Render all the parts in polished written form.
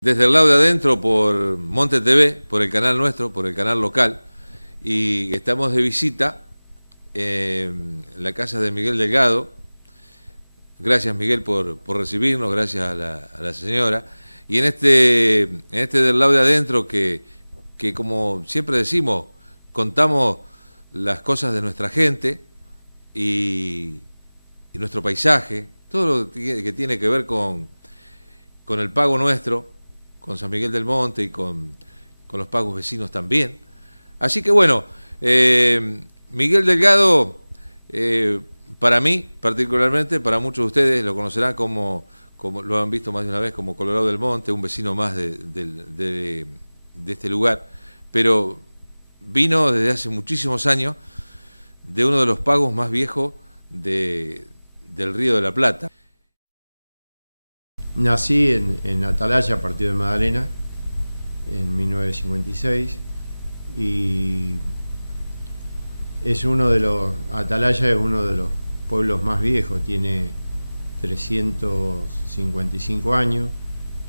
Desde el lado de adentro por Monte TV, por el canal nuestro, por el canal local, y estamos de visita en la casa de Miguel Delgado. Gracias, Miguel, por recibirnos, gracias a la señora. Y en este del lado de adentro que como siempre decimos, contamos las cosas de nuestra gente y nuestro paisaje, todo lo que tiene que ver con el pago nuestro, con San Miguel del Monte y con los pagos vecinos también. Así que bueno, Miguel Delgado, para mí particularmente, para muchos de ustedes lo conocerán como lo han visto más de una vez, como Colorado del Monte, un vecino más de este lugar, pero vino desde hace muchísimos años de uno de los pagos más viejos del Río de la Plata. Nací en Atalaya, partido de Magdalena, en 1956, y Atalaya es uno de los pueblos más viejos, tiene 355 años.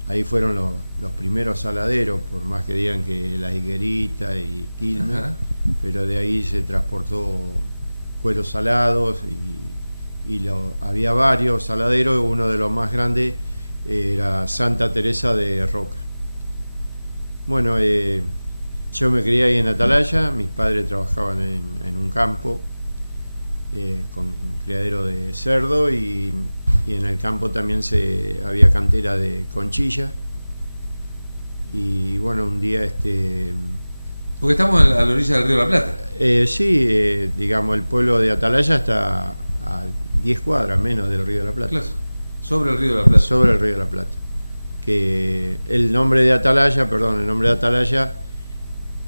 Ahí fueron los primeros saladeros, por más que digan que La Higuerita y Quilmes. Ajá. Pero de ahí se transportó cueros salados y había varios saladeros. Uno de los más grandes era Santa Teresa de Roca. Bueno, yo me crié ahí en Atalaya. Mis padres trabajaban en un campo con criadero de cerdo, y en el campo también había cantera de conchilla. Y bueno, un día porque estamos a la orilla del Río de la Plata. Sí, digamos, el pueblo de Atalaya está a 10 cuadras menos del Río de la Plata. Claro. Sobre el Río de la Plata. Sobre el Río de la Plata. Que el nombre de Atalaya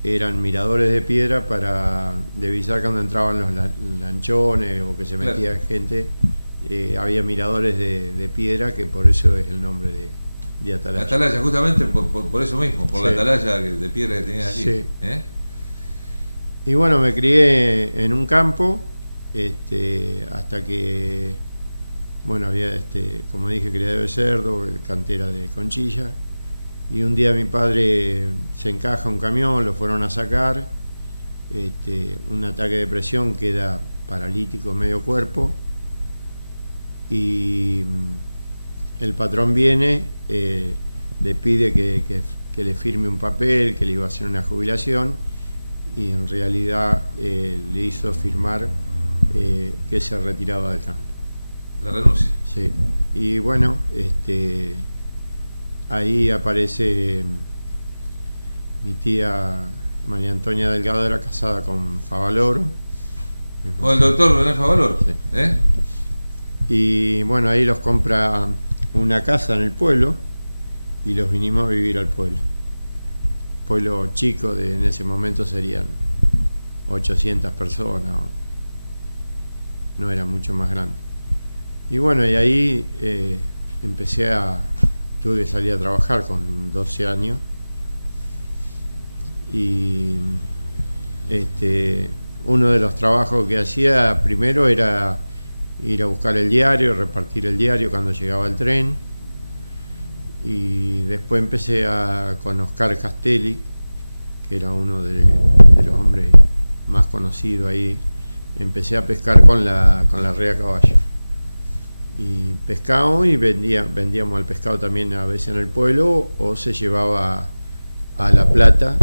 eran miradores de piedra para divisar cuando entraban los lanchones o que se metía gente. Había miradores de piedra, que por eso es el nombre de Atalaya. Atalaya, justamente por eso mismo, por sí. La atalaya de piedra que tenían allí. Sí. Y bueno, me crié en un campo hasta que, bueno, había, como dije, criadero de cerdo, cantera de conchilla. Y un día mi padre se encaja un camión, lo fueron a sacar, un ataque de presión, queda paralítico medio cuerpo, y el patrón viene, le pide que le firme un papel, que le iba a hacer una jubilación, y en realidad le hizo firmar que se retiraba del campo. La renuncia. Sí. Y bueno, ahí aparece mi tía María Antonia Delgado, era casada con Favaloro. ¿O el doctor René Favaloro? Sí. Y bueno, ahí los compra una casa en el pueblo y los vinimos a vivir al pueblo. Pueblo chico, en ese momento serían 800 personas, no era mucho más grande. Y bueno, y ahí tuve que salir a trabajar con 12 años, y uno de los trabajos que hacía primero era ir a buscar el diario, repartir el diario cuando llegaba el tren, y después empecé con Oscar Castelli, que era uno de los hombres más conocidos ahí. Empecé a pescar con la rea caballo, y pescábamos y vendíamos el pescado también a veces en el pueblo, o se llevaba a La Plata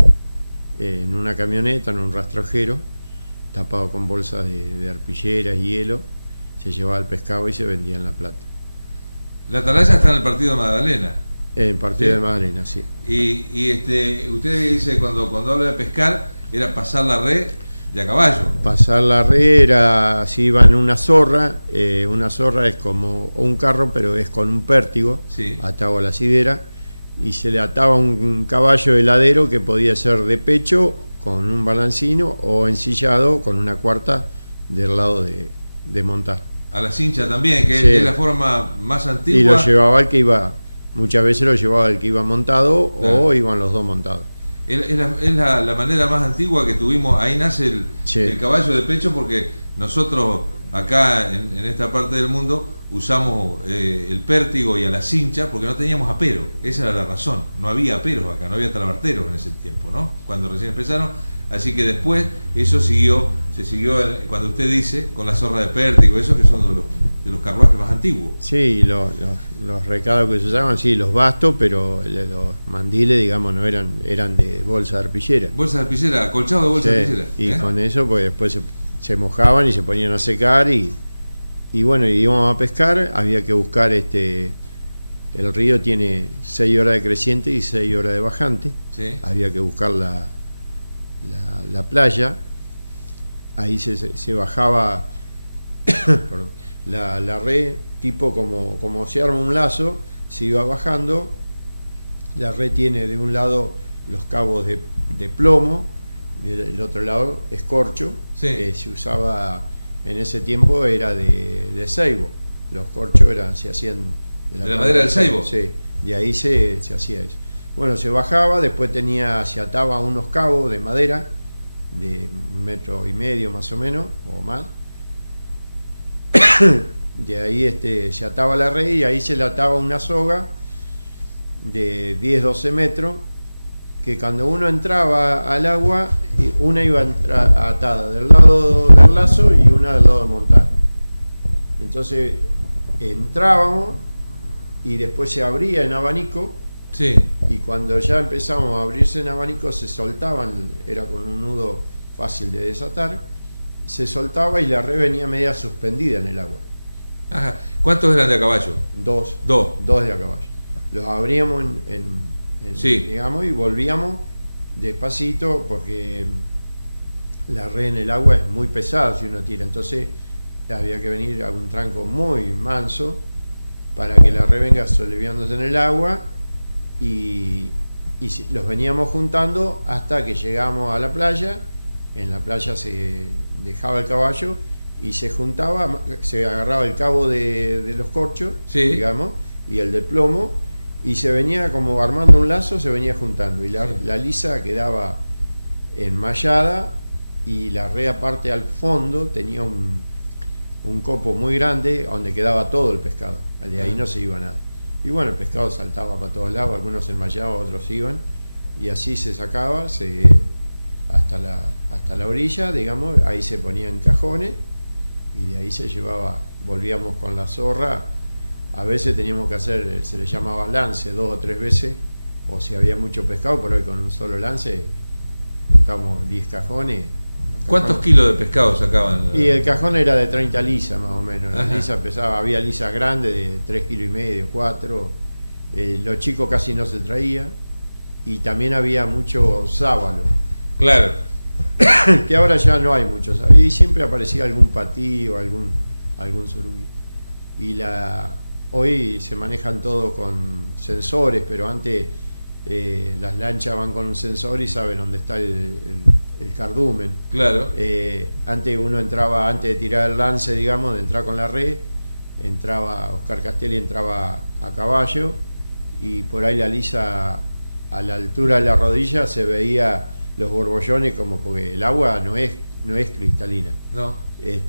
en una camioneta, en un rastrojero tapado con bolsas de arpilleras y hielo. Se llevaba el pescado y se vendía en La Plata. La atalaya está en el partido de Magdalena. En el partido, ¿sí?, de Magdalena, sí. Y usted dice, cuando habla de pescar, era pasar la red de a caballo. Pasar la red era, si iba en una zorra es como un carro, pero es con un pértigo, sí, atado a la sidera, y se le ataba un caballo heladero que podía ser de pecho con un balancino, o ensillado con una cuarta del lado de montar. A la cincha también, que, sí, es la forma más antigua. Y lo llevaba el que iba, muchas veces lo llevaba el que iba montado, claro, o iban los dos montados. Es la manera más antigua que tuvimos. Ahí nace sí, el caballo de pecho, porque nosotros acá en esta parte del mundo usamos el pértigo y a la cincha porque no teníamos apero. Esa era la razón. No había aperos acá, no había trabarteros en ese tiempo, ¿no? Cuando recién empezaron. Así que después eso se siguió cuando usted dice, con la zorra de pértigo, eso que son de los carruajes más antiguos. Sí, los recados que se llaman, sí, los bastos, pero los mandiles, digamos, no eran de bolsa de arpillera. Bolsa de arpillera, acolchado de bolsa de arpillera. Y con eso, pues después se mojaban y se ponían a secar y bueno, íbamos a pescar, había que buscar el río tiene 6 horas de creciente y 6 horas de bajante. Sí. Había que buscar la playa, ahí se bajaba perdón, la red, tipo como se arma un lazo, se iba bajando. La red tiene de un lado los cabos de plomo, del otro lado escorcho, sí, que se usaba en ese tiempo, era de ceibo. Los corchos se hacían de la madera del ceibo. Sí, de ahí se hacía eso. Bueno, se bajaba, después se ataba unos cabos de madera de 1,5 metros más o menos, o más. De ahí se ataba la red y ahí se le ataba una soga de 10-12 metros, que cuando uno entraba al agua, una iba atada del lado del lazo y una del lado de montar. Entonces entrábamos y después se abría en abanico. Sí. Y cuando ya empezamos a abrirse en abanico, se soltaban, era con un nudo fácil de desatar, se soltaba y la red venía media suspendida en el agua. Ajá. ¿Cuántos eran de a caballo? Dos de a caballo. Los abríamos sí, digamos, y volvíamos despacito porque la red en el agua es muy pesada si uno tira, entonces había que venir a un tranco muy manso para que la red venga soliviándose en el agua. Y los veníamos juntando hasta que llegamos a la playa. En la playa se dejaba el caballo y se juntaba, se agarraba el cabo de los corchos, sí, digamos, y el de plomo, y se venía como armando un lazo, se venía juntando, y la lisa quedaba enmallada, y la red aparte al fondo tenía un copo muy grande donde quedaba todo el pescado, de ahí no se iba nada. Y bueno, el pescado saltaba para todos lados, algunos se enmallaban, otros iban, y así se sacaba hasta la orilla, digamos, ahí se ponían cajones, y de ahí se llevaba, volvíamos con la zorra. A veces teníamos que hacer, se le llamaba lance 2 o 3 veces, o si había mucho pescado, por hoy con un solo lance juntamos 10 cajones. ¿Cuántos kilos de pescado sacaban? Y el cajón era de 30 lisas más o menos. La lisa pesaba, había lisas grandes de 3,5 kilos, 4. Los chicos casi no se traía. Y también había mucho sábalo. Claro. Que ahora ya no hay mucho sábalo. Y siempre aparecía algún patí o algún surubí. Y hoy se manejan todo con sensores, pero antes las lanchas van con un sensor y saben dónde está el cardumen. Claro. Antes uno entraba, antes de tirar el lance, digamos, de entrar con la red, entraba Oscar Castelli, entraba a caballo, y por ahí la lisa, a la altura de la rodilla, se veía los borbollones, como porque el agua no es cristalina. No. El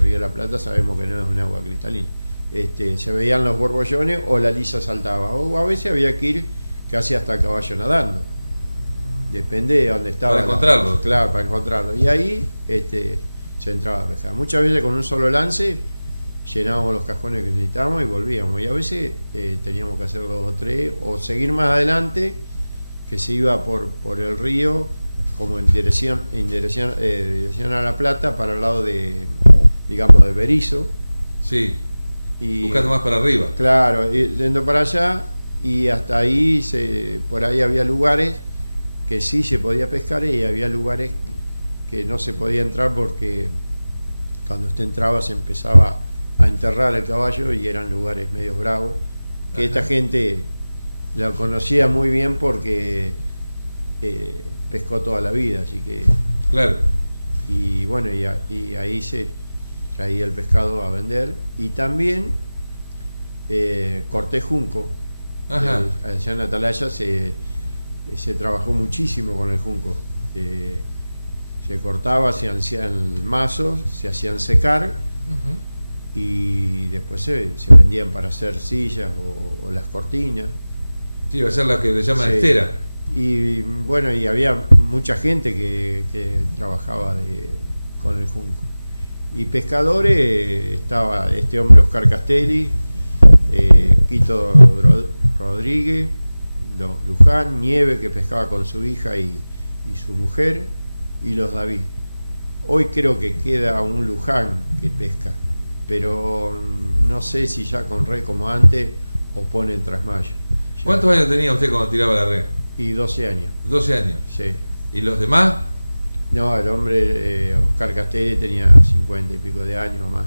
Río de la Plata sabemos que no es un agua cristalina. Se veían los borbollones o la lisa saltaba, o a veces había que ir casi hasta a caballo nadando. Depende de dónde estaba. Para encontrarlo. Claro, para encontrarlo. Y ahí se entraba a pescar. Muchas veces con un solo lance llenábamos los cajones que necesitábamos y volvíamos. Y a veces teníamos que hacer 2 o 3, o seguir más adelante, que se iba por el río, como en dirección a La Plata, para el lado de Berizo. Sí. Buscando más para arriba. Claro, yendo para allá, y hasta ahí, por ahí había lugares que sí se podía pescar y había lugares que no se podía entrar porque cuando usted entraba se empezaba a enterrar el caballo y eran lugares medio bravos, que Ajá. Esta gente lo conocía muy bien porque pescó toda la vida, así que... Claro. Y bueno, y ahí se traía el pescado a vender, y también corté junco. Ajá. Allá en Atalaya se trabajó muchísimo con el junco. Se cortaba, se hacían mazos, se hacían secar, y después se vendían para hacer sillas o las cortinas. Sí, va a ser la que le llaman Sí. estera. Y bueno, y había mucha gente que trabajaba con el junco. Y pescadores estaba este hombre Oscar Castelli, Quito Rodríguez, los Luján, Nieve, que pescaba con su hija y su mujer, y los David. Hoy creo que queda un Luján que pesca, pero no sé si ya con red como antes o ponen trasmayo. Ya. ¿Cuántos años tenía usted cuando tiraba la red? Y 12 años. 12 años. Sí. ¿Y los demás? No, el hombre, Oscar Castelli, tenía 50 y pico de años o más.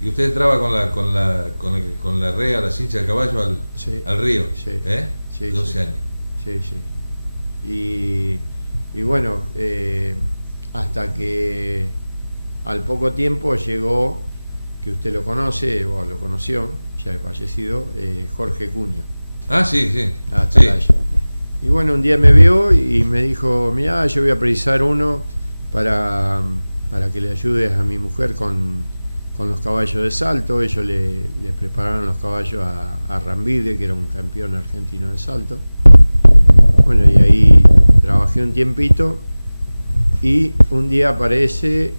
¿Y usted entraba con la red a la cincha del caballo Sí. al río? Sí. ¿Eh? Sí, 12 sí. años. Sí, sí. Y bueno, hasta que al poco tiempo llegó, que usted lo conoce, o lo conoció, ya es fallecido, Jorge Cuño, Ah, sí, sí. a Sí. Atalaya. Y bueno, un día me vio y me dijo, mirá, yo voy a precisar uno para que le ayudes a mi mujer con los caballos de salto. Ellos le prepararon los caballos a Rambide, que era un campeón argentino de salto. Bueno, y ahí trabajé un tiempito y un día aparece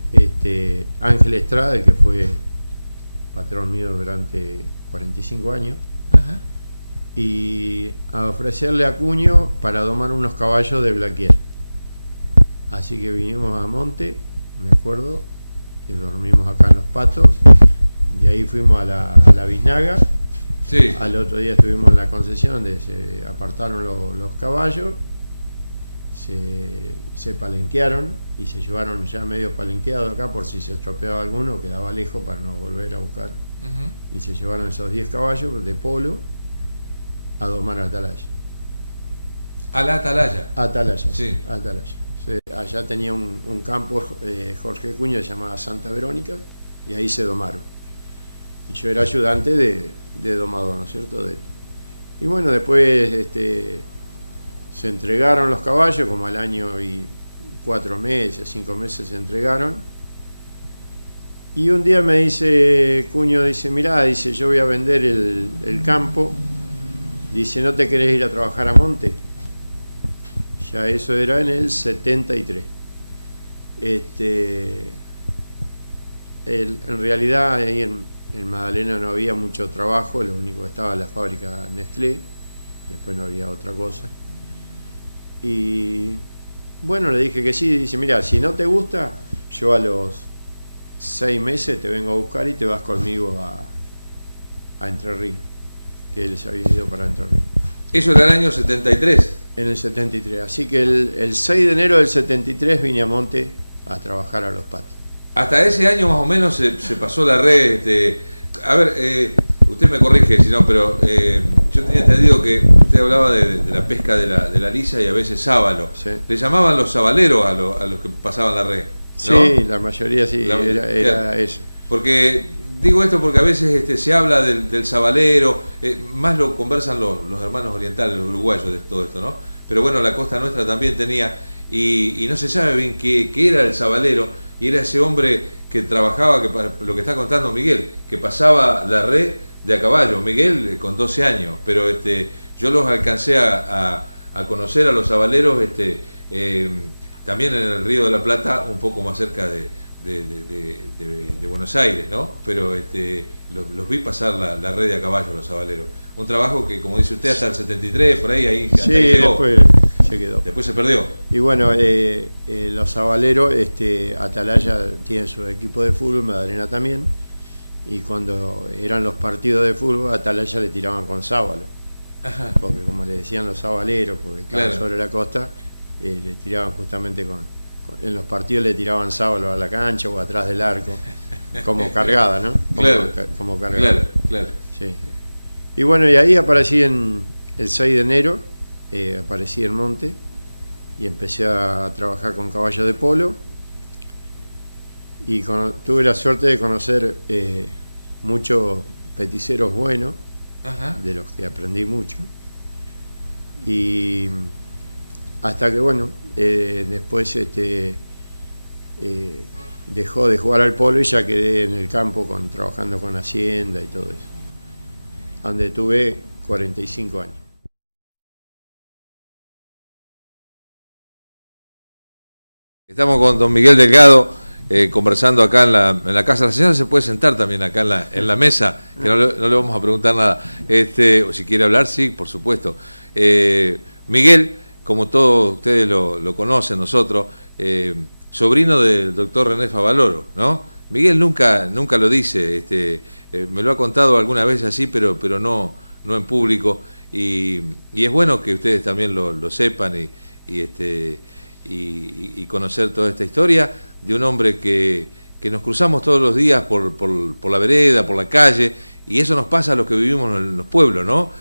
Ángel Estrada, el que fue patrón mío durante 45 años, Ajá. y a ofrecerle a Cuño para domar unos caballos de Blaquier. Así que vinimos a Monte, me acuerdo, y dormimos acá en Los Patos. De ahí fuimos a la Biznaga. Sí. Al otro día estuvimos en la concesión donde se apartaron los caballos, se palenquearon y se llevaron ya medio palenqueados acá por si se estropeaba alguno, quedaba lejos para no volver a buscar. Ujú. Y se llevaron esos 10 caballos de polo a domar a Atalaya. A la Atalaya. Atalaya, Sí. Atalaya. Sí, allá tenía un campo, Jorge Cuño, se llamaba Santa Verónica, y ahí se domaron. Y yo era ayudante de domador, ¿no es cierto? Y bueno, después se entregaron los caballos, como al año y 4 meses, 5 meses se entregaron. Y un día me dice, Cuño, dice, mirá, dice, yo voy a vender el campo. Dice, ¿no te querés ir a trabajar a Monte? Ya eso era en el 73. En realidad ahí en Magdalena no había mucho trabajo, lo único que estaba la fábrica Nestlé, después no había otra cosa. Y bueno, le dije que sí. Dice, mira, si no te gusta, yo a los 6 meses te vengo a buscar y te vas conmigo a Entre Ríos, que él se había ido para Entre Ríos. Eso era el año 73. En el 73, así que el 6 de enero del 73 vine a Monte a trabajar a Los Patos. Hasta ese año más o menos se pasó la red. A ver, usted me corrige si no, pero yo tenía entendido que usted hablaba de la pesca de la lisa y a veces sábalo. Sí. Le llamaban los sabaleros a los que pasaban la red, ¿no? Sí, la mayoría sí, era claro. eso. Porque digo esto porque a veces se habla del sabalero, más lo conversan los hermanos orientales, los uruguayos de todo esto, ¿no? Pero bueno, la costa nuestra también tenía, y no se sabe bien qué era el sabalero, y era ese hombre que trabajaba, lo que está contando Miguel, que pasaba la red de a caballo. Miguel con 12 años, pero yo los alcancé a conocer a los sabaleros también en el Río de la Plata, un poco más cerca de Buenos Aires, ¿no? Pero los vi pasar la red de a caballo, los sabaleros. Un trabajo que, como dice usted, hasta el 73, por ahí hasta Sí, ahí llegó. después se quedó. Después se perdió. Y bueno, los sabaleros, Atalaya tiene su equipo de fútbol, Magdalena también, y cuando eran los partidos de fútbol, a Atalaya le tiraban con sábalo, Ajá. porque como le decían los sabaleros, porque estaban Claro. sobre la costa, le tiraban justamente en los partidos le tiraban sábalo a la cancha o atrás del arco, como cargada, ¿no? Claro. Como cargada. Claro, claro. Sí. Y bueno, y ahí aparecí el 6 de enero, aparecí en Monte y empecé a trabajar con caballos de polo y tuve la suerte de conocer muchos peticeros buenos, Ajá. de los que aprendí mucho, y hasta que bueno, después dejó de jugar al polo y ya quedé en el campo trabajando con Hacienda y todo eso, donde tuve 45 años. Estamos con don Miguel Delgado conversando acá en la casa. La señora se puede sentar también acá en la mesa, que no le vamos a preguntar nada. O si quiere hablar, sí, por supuesto. Miguel, como todos ustedes lo conocen, nosotros, sobrino del doctor René Favaloro, ¿no? Miguel nunca lo dice, me lo ha contado alguna vez así, pero no en público, y es bueno que ustedes también lo sepan y conocer toda esta historia de un hombre que nos cruzamos todos los días por la vereda, por la calle, y eso nos pasa a los que vivimos en los pueblos, ¿no?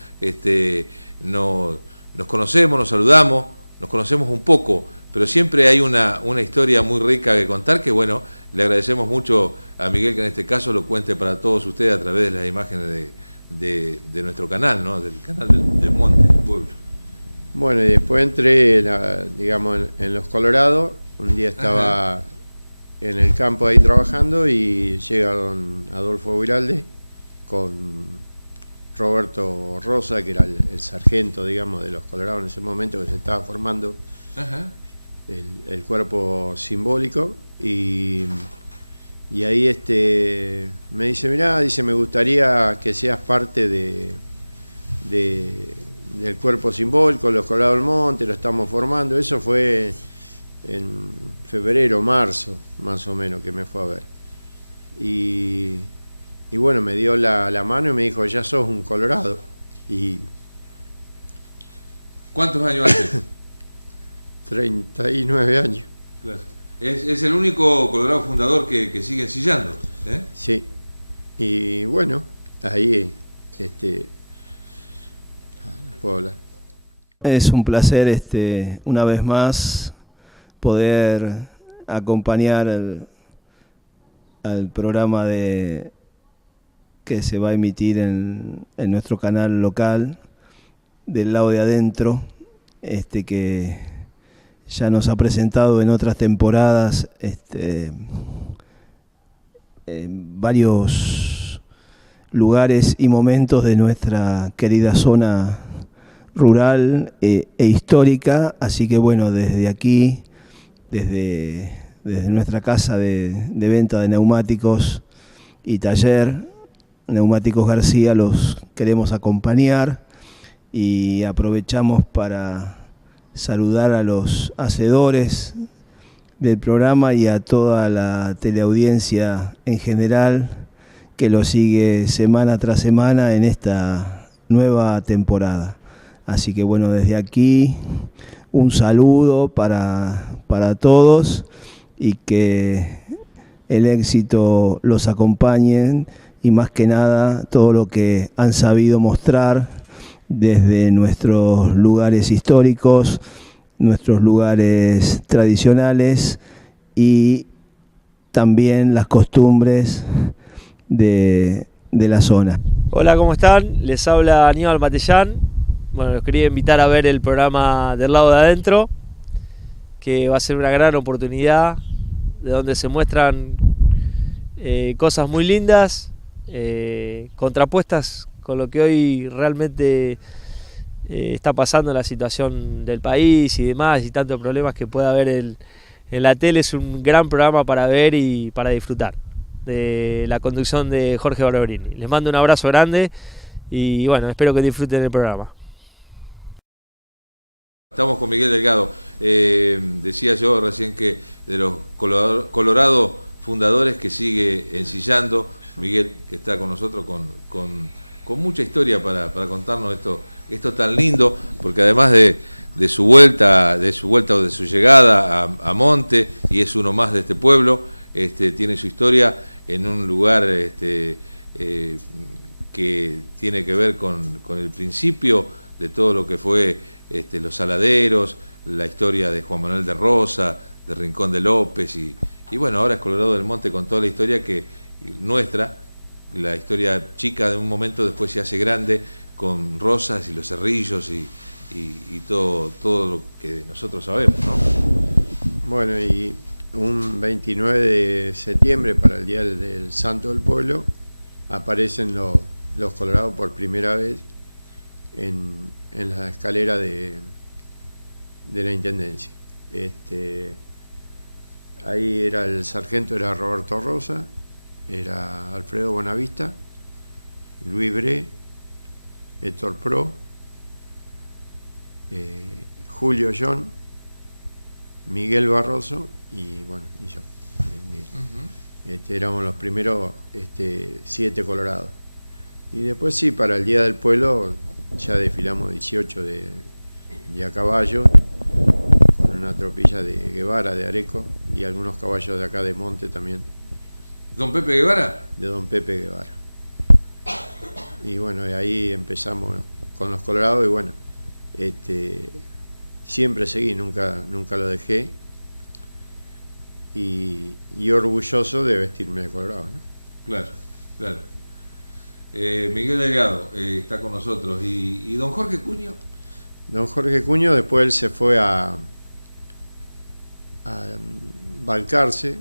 Nos conocemos, nos saludamos, nos conocemos un poco, pero siempre hay una historia muy rica que contar, que bueno, le agradecemos mucho a Miguel que en este caso lo cuente para todos ustedes a través de las imágenes de nuestro canal, ¿no? Del canal del Monte, del pueblo. Bueno, y después entré, digamos, en Los Colorados. Un día estaba en el campo ahí trabajando y llega don Adolfo Viralde con Roberto Rosa, que era el sargento, digamos, de Los Colorados en ese momento, que se estaba formando el cuerpo simbólico, y ahí me dice, mirá, dice, me gustaría que seas parte del cuerpo simbólico, Los Colorados del Monte, lo estamos formando. Eso fue en febrero, marzo, más o menos, que me fue a ver. Y bueno, me dio la mano y me dijo, ya sos un colorado. Y ¿cuántos años hace? 39 años. Claro. Es el único colorado fundador que sigue ensillando, ¿eh? Sí. Y bueno, ahí puedo hablar. Es un placer una vez más poder acompañar al programa que se va a emitir en nuestro canal local del lado de adentro, que ya nos ha presentado en otras temporadas en varios lugares y momentos de nuestra querida zona rural e histórica. Así que bueno, desde aquí, desde nuestra casa de venta de neumáticos y taller, Neumáticos García, los queremos acompañar, y aprovechamos para saludar a los hacedores del programa y a toda la teleaudiencia en general que lo sigue semana tras semana en esta nueva temporada. Así que bueno, desde aquí un saludo para todos, y que el éxito los acompañe, y más que nada todo lo que han sabido mostrar desde nuestros lugares históricos, nuestros lugares tradicionales, y también las costumbres de la zona. Hola, ¿cómo están? Les habla Aníbal Matellán. Bueno, los quería invitar a ver el programa Del Lado de Adentro, que va a ser una gran oportunidad, de donde se muestran cosas muy lindas, contrapuestas con lo que hoy realmente está pasando en la situación del país y demás, y tantos problemas que puede haber en la tele. Es un gran programa para ver y para disfrutar, de la conducción de Jorge Barberini. Les mando un abrazo grande y bueno, espero que disfruten el programa. Estamos con Miguel Delgado. Decía yo recién que de los Colorado fundadores que sigue ensillando, Miguel, que está con nosotros con mucha historia para contarnos esto tan lindo, porque además de su vuelta o de su llegada a Monte, y es uno más de este pueblo, tiene su historia en un lugar que tiene que ver con el principio de todo lo que fue los Saladeros, la historia de Juan Manuel de Rosa, de Rincón de López, y bueno, ahora es Colorado del Monte, con toda la historia nuestra, la historia chica de un momento, después se hace grande con Rosas y los Cerrillos y todo lo que nosotros sabemos, ¿no? Bueno, y un 29 de septiembre, para el Día del Santo del Pueblo, aparecen los colorados por primera vez en la escalera de la Intendencia. Ahí el sargento era Roberto Rosa, era Alfredo Bonavista, Luis Bre, Héctor Pro, Julio John, Miguel Barroso y bueno, y yo. Éramos los primeros 7 colorados. Y después sí, para el Día del Pueblo ya desfilamos 18 de a caballo, con una tropilla de Guevara, de Areco, y algunos caballos de acá de Monte también. ¿Don Pepe Guevara? De Don Pepe Guevara. Y bueno, y ahí empezamos con los colorados y bueno, siempre seguí, nunca lo dejé. Y orgulloso de vestirme de colorado, ¿no? Claro, claro. Miguel Delgado está con nosotros. ¿Y don Jorge Cuño? Don Jorge Cuño, después él se fue a Balcarce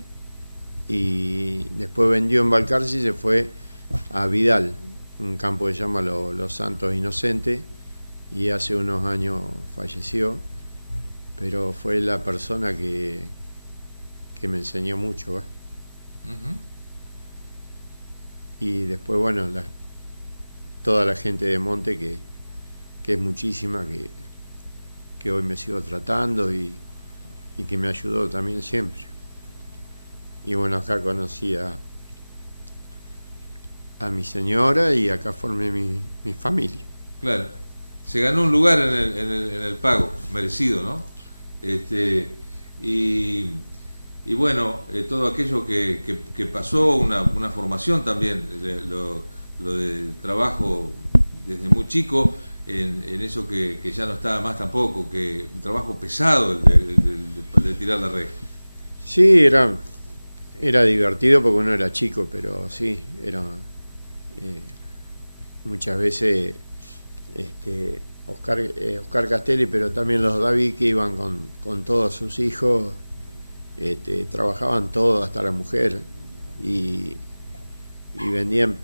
y después vendió en Balcarce y se fue a Vidal, un campo que se llama Los Santos Inocentes, y hace unos años falleció, pero fue la persona que me enseñó mucho. Y después, bueno, toda la gente de Monte, que es muchísima, que hoy me sigo tratando y que me ayudó también siempre. Y bueno, acá conocí a mi señora y acá formé mi familia. Claro, se ganó un lugar en el pago, merecido, ¿no? Y bueno, todo aquello que pasó, una formación también, lo del trabajo desde muy chico, en eso que ya no estaba más tampoco, que un trabajo pesado el de tirar la red. Sí, era divertido porque uno era chico, pero sí, era muchas veces Oscar Castelli, pero también los David, que iban con todos sus hijos, trabajaban todos, hasta la mujer, y vendían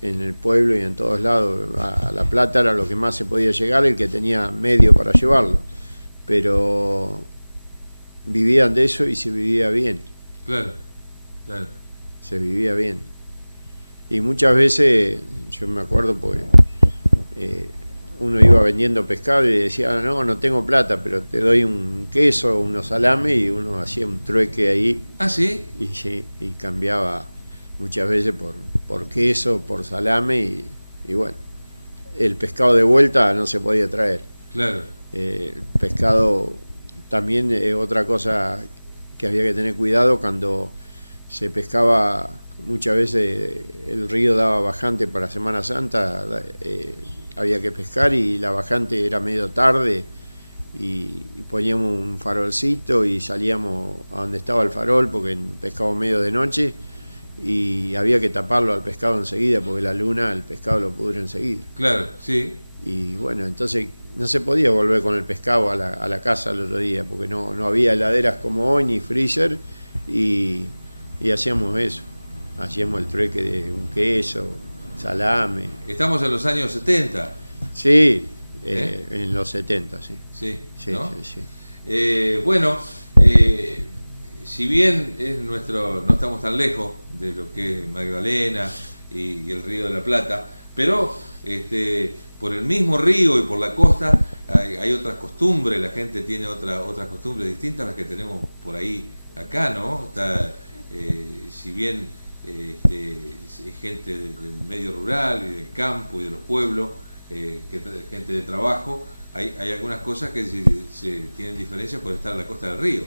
en el pueblo y en todos lados. A La Plata era lo que más se podía llegar, el que tenía medio para llevarlo, pero vivían de eso y se vivía bien. Claro, claro. Se vivía bien. Y muchas veces, yo me acuerdo, porque uno iba vendiendo pescado y decía, no tengo plata, pero te doy un queso, unos salames, y uno hacía un trueque ahí. ¿Ah, sí? Y cambiaba muchas veces por queso, por salame, y bueno, el pescado de vuelta no se podía traer. Claro. El pescado también es otra cosa que había que tener cuidado cuando se pescaba. Muchas veces el río daba bajante para Semana Santa, había que pescar y la bajante era medio tarde, y poníamos un farolcito y salíamos a donde estaba el farol, porque pescábamos medio de noche, y había que taparlo al pescado enseguida, porque la luna el pescado lo pudre enseguida. Claro, sí. Y bueno, entonces no se podía volver con el pescado a la casa el otro día, porque no había heladeras como hoy, ni freezer, y hacíamos eso. Hacíamos el trueque de un queso, salame. Estamos en los años 70. Sí, en los 70, sí. Sí, Sí, ¿no? sí, sí. Bueno, si bien no estamos tan lejos de lo que es Magdalena y el Río de la Plata, pero por el mismo río y por la costa hay otras costumbres, la gente tiene otras costumbres distintas a las que tenemos por ahí acá, ¿no? Si bien gente del medio rural y del campo y de los pueblos, gente de trabajo, hay algunas cosas que se tienen diferencias por estar en la costa del río.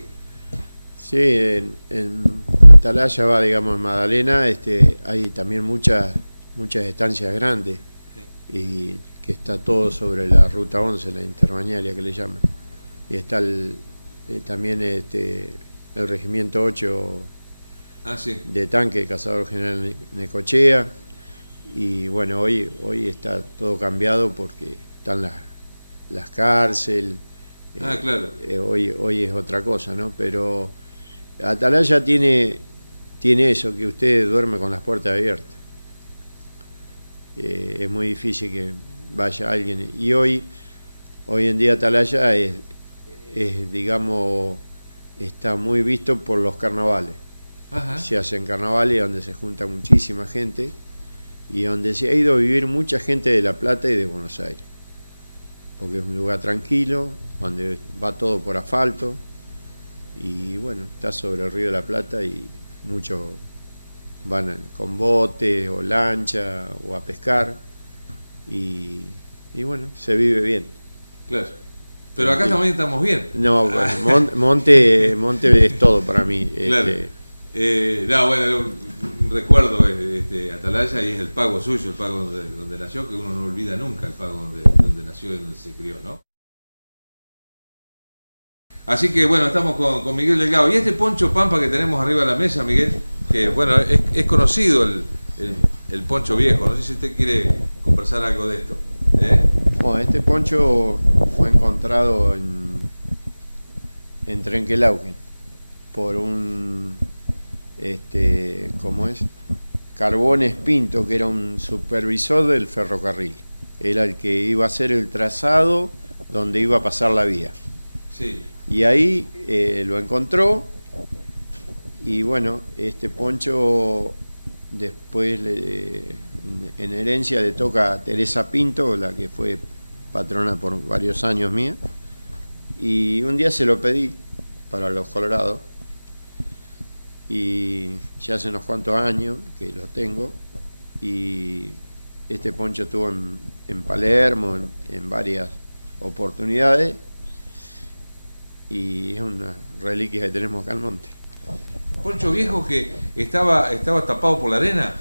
Sí, en Atalaya, digamos, en Magdalena, hay también muchas estancias grandes, y que está todo sobre la ruta 11, la interbañaria que le llaman, y está también el regimiento 8 sí. de tanque de Cazador General Necochea, y bueno, hoy está todo cambiado porque están las cárceles. Claro. Hoy es otra cosa, ¿no? Pero Atalaya tiene eso, que usted duerme con las puertas abiertas. Es muy difícil que vaya alguien. Y hoy en día Atalaya es, digamos, está muy visto por los carnavales. Ajá. Se hacen carnavales donde se junta muchísima gente y donde se ha ido a vivir mucha gente de La Plata y de Buenos Aires, porque es un lugar tranquilo, donde va todo por asfalto y bueno, está sobre el río de la Plata y muchos van con bote o lancha o a pescar y bueno, se vive bien. Claro. Pero acá también estamos bien. No, bueno, Monte es todo para mí. Claro. No, bueno, un recuerdo Atalaya, y es el pago suyo, el pago donde nació, que uno no olvida nunca el pago donde nació y donde se crió, ¿no? Así que bueno, estamos con Miguel Delgado. Y este poncho pampa que tenemos arriba de la mesa, Miguel, que bueno, es conocido el poncho viejo. No sé si usted quiere conversar algo de esto. Bueno, este poncho fue encontrado en Trenquelauquen por un ¿cómo es? Carbones Pinto, que era un supervisor del ferrocarril. Era el que iba a hacer el trazado donde iba a pasar la vía. Sí. Y ahí lo encontró y bueno, este poncho después en herencia le toca a Teresa Pinto, la que fue patrona por varios años mía, y un día se lo pedí para los colorados y ya hace unos cuantos años que lo tengo, y este poncho estuvo en Palermo en varias oportunidades y es una reliquia que tenemos acá al monte. Poncho viejo que estaba tapado por la arena.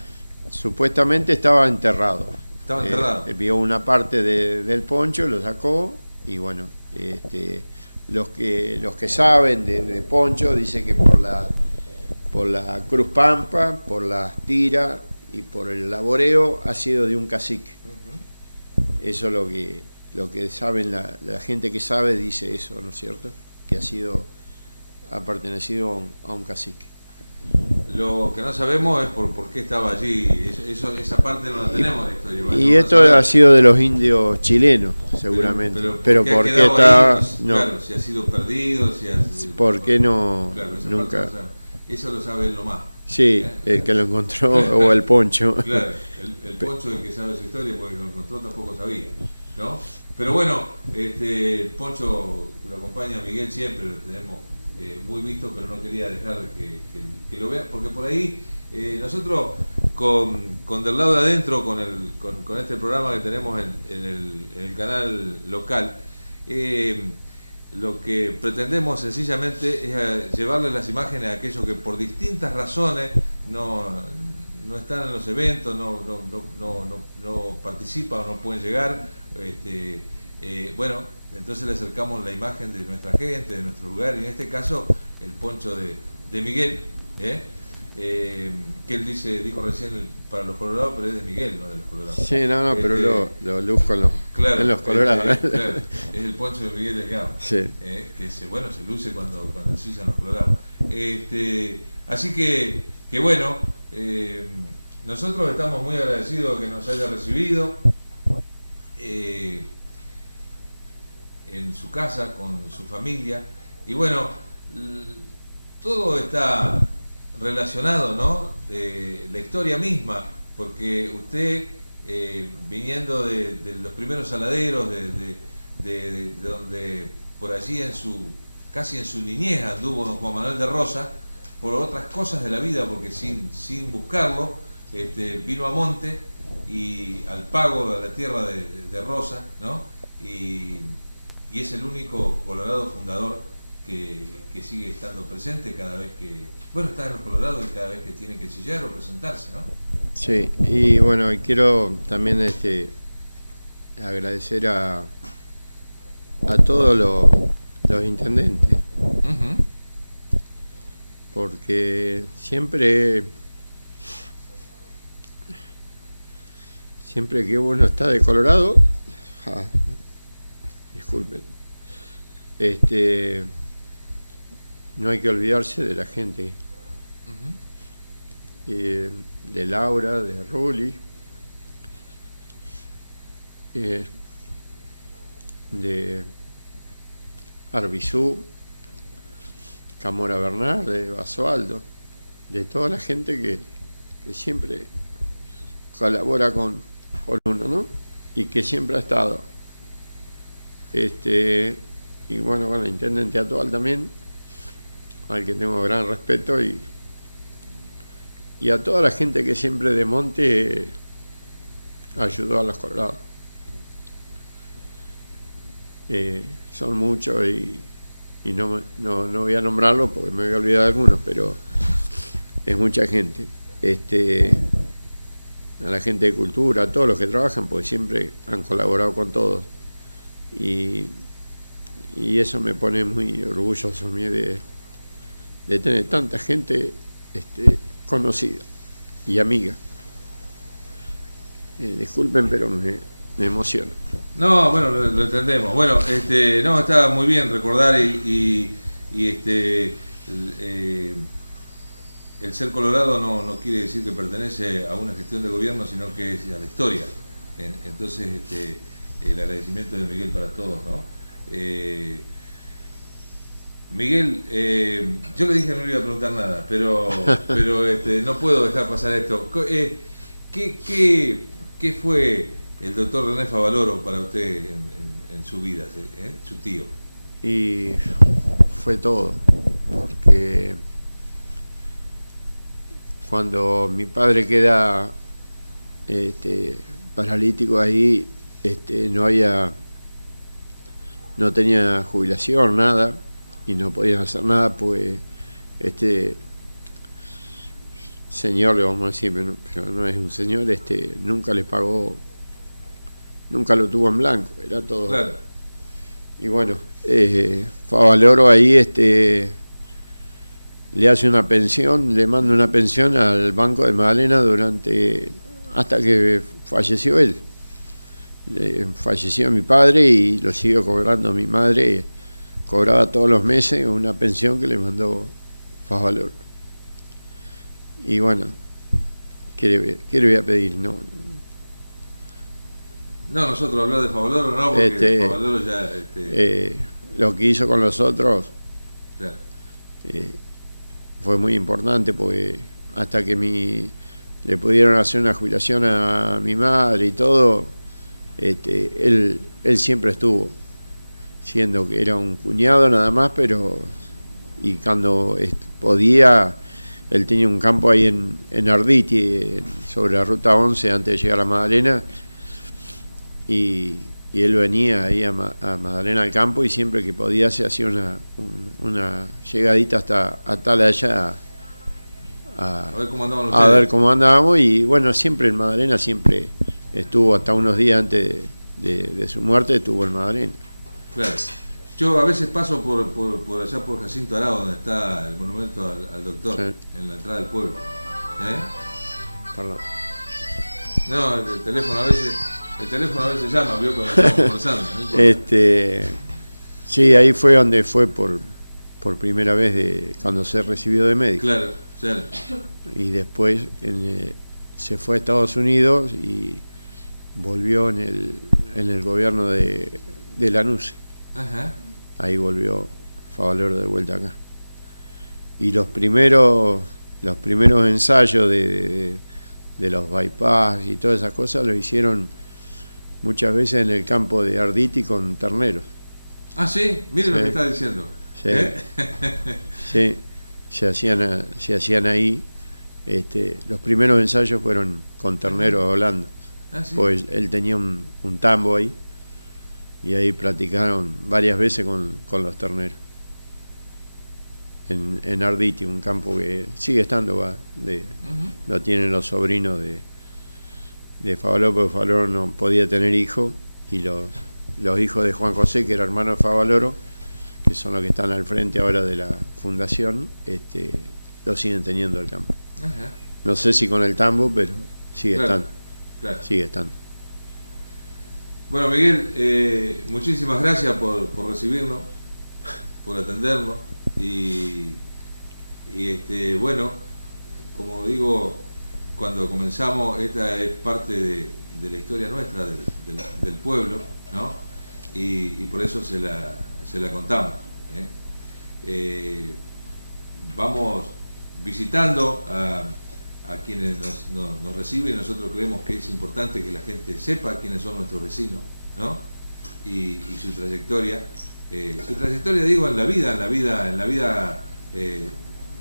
Supuestamente estaba enterrado. Estaba enterrado. Vio una parte del poncho, lo sacó y bueno, los que saben de poncho dicen que por la Cruz Pampa, por las tiras y por el laboreo ha sido de un cacique. Eso es lo que saben, la gente que sabe dice eso, ¿no es cierto? Que ha pertenecido a un cacique. Lo que no sabemos es por qué estaba allí. Esa parte no la tenemos de la historia. Y esto ha sido de los indios chilenos, seguramente. Pero ¿por qué está? Ahí, no. Claro, si ha sido perdido, ¿por qué no? Claro, Nunca. Eso lo sabe él nomás. Sí, el que lo encontró o el poncho. Claro, el poncho es el que sabe su historia, porque lo encontró tampoco sabía, ¿no? Pero bueno, el poncho lo acompaña a Miguel siempre, lo tenemos muy visto, pero no quería dejar que lo vea, porque por ahí nosotros con Del Lado de Adentro, con este programa que tenemos en el canal local, lo que pretendemos sencillamente es llevarles las imágenes a aquellos que por distintas razones no están en los eventos, no participan o no pueden llegar. Bueno, entonces le acercamos la imagen de nuestra gente, de nuestro lugar, y en este caso el poncho de Miguel, que él dijo recién para los colorados, pero es de Miguel, no de los colorados. Sí, pero lo luzco en los colorados. Claro, es el poncho de Miguel Delgado, sí. Que se luce cuando ensillan los colorados. Así que bueno, nosotros estamos muy agradecidos de que nos haya recibido en su casa, con su familia, y bueno, todo está relacionado, ¿no? La historia misma, porque usted, viniendo de los primeros saladeros, de donde por allí casi en su niñez anduvo don Juan Manuel de Rosa, por otras cosas de la vida, porque sin buscarlo, vino a Monte y al pago de la tierra de Rosa, ¿no? Y es el único colorado fundador que sigue estando presente cada vez que, está en los colorados y cada vez que tiene que chillar o presentarse, ¿no? Sí, y bueno, quiero también agradecer a todos los intendentes, porque siempre que uno está de Colorado, disculpen, no hay que olvidarse de la gente, de Laura, de Ruli, de Arbizú, Camora Bernal, de Basualdo, de toda la gente que siempre colabora con uno, ¿no? Y que siempre ha estado. Y bueno, con el intendente actual también, al que tengo gran respeto, y a toda la gente que siempre de Monte ayudó a los Colorados. Son muchos y no voy a nombrarlos porque me voy a olvidar de algunos, pero es mucha gente. A la gente de cultura, a todos los que trabajan, porque siempre han colaborado con todos. Y eso me pone muy orgulloso a mí de tener tanta gente conocida y amiga. Disculpen, pero me emociona. No, bueno, lo entendemos. Bueno, no, está muy bien recordar y el ser colorado no quiere decir que pertenece a una gestión de gobierno, sino que es a la historia. Entonces, el agradecimiento de Miguel para todos, ¿no? Miguel, yo le dije que no le iba a preguntar nada, pero no puedo dejar pasar esto. ¿Qué fue el doctor René Favaloro para usted en su vida, su tío? Y fue todo, porque cuando mi padre queda paralítico ahí, no tenía jubilación, nada, y no podían hacer nada, pues señor, le vamos a decir, pero no es un señor, nunca le pagó, nunca lo tuvo en blanco, era todo. Claro. Y bueno, Favaloro ahí le hace una pensión, le manda una pensión al Banco de Magdalena hasta que falleció él. Falleció mi padre y lo siguió cobrando mi madre, cobraba todos los meses una pensión que le mandó Favaloro. Y bueno, ¿qué le voy a pedir? No, nosotros hablar de Favaloro no, porque Favaloro ya... lo que hizo con los otros, claro, fue muy importante, porque hasta que le pudieron hacer una jubilación a mi madre y todo, él siempre estuvo, siendo que era un cuñado nada más, y cuando podía, él tenía un campo ahí en Arditi, sobre la ruta 11 antes de llegar a Magdalena, y él venía ahí a Magdalena al campo, y siempre que podía se hacía una llegadita hasta Atalaya a ver cómo andábamos. Y bueno, siempre en Magdalena, siempre estuvo, hasta unos días antes de su muerte estuvo en Magdalena. Claro. Yo a veces paso por allá por Jacinto Arao, donde está el monumento al doctor, sí, en la entrada del pueblo. Perdón. No, el teléfono a veces llama, vio, cuando estamos conversando. Sí, ahí fue donde fue por primera vez cuando se recibió de médico. Claro. Y después se fue a Estados Unidos y volvió en el gobierno de Lanuse. Ajá. Ahí volvió Favaloro de vuelta acá. Y los primeros ensayos de los bypass y todas esas cosas lo hicieron muchas veces en el campo de Arditi con terneros. Ah, sí, miren, sí, lo que está diciendo. Sí, sí, se hacían ahí. Los primeros ensayos fueron con terneros volando. Ah, sí. Pues él tenía un tambo ahí, y ahí practicaron varias veces con los terneros. En Arditi, un campo que sigue estando, lo tienen los sobrinos de Favaloro, porque Favaloro no podía tener hijos, y los hijos de Juan José, que era hermano de Favaloro, que son los que están al frente ahora de la fundación, lo siguen teniendo el campo. Ajá. No sé si con el tambo, pero sigue estando. Claro. Sigue estando. Bueno, Miguel, muchísimas gracias por recibirnos. por atendernos bueno, como digo, cuando comenzamos, esta es parte de la historia nuestra, del pueblo, ¿no? Y por eso se la contamos, ¿eh? Vamos visitando a quienes nos reciben. Nosotros creemos que es importante que la gente sepa quiénes son nuestros vecinos, ¿no? Y su trayectoria. Digo, en la vida,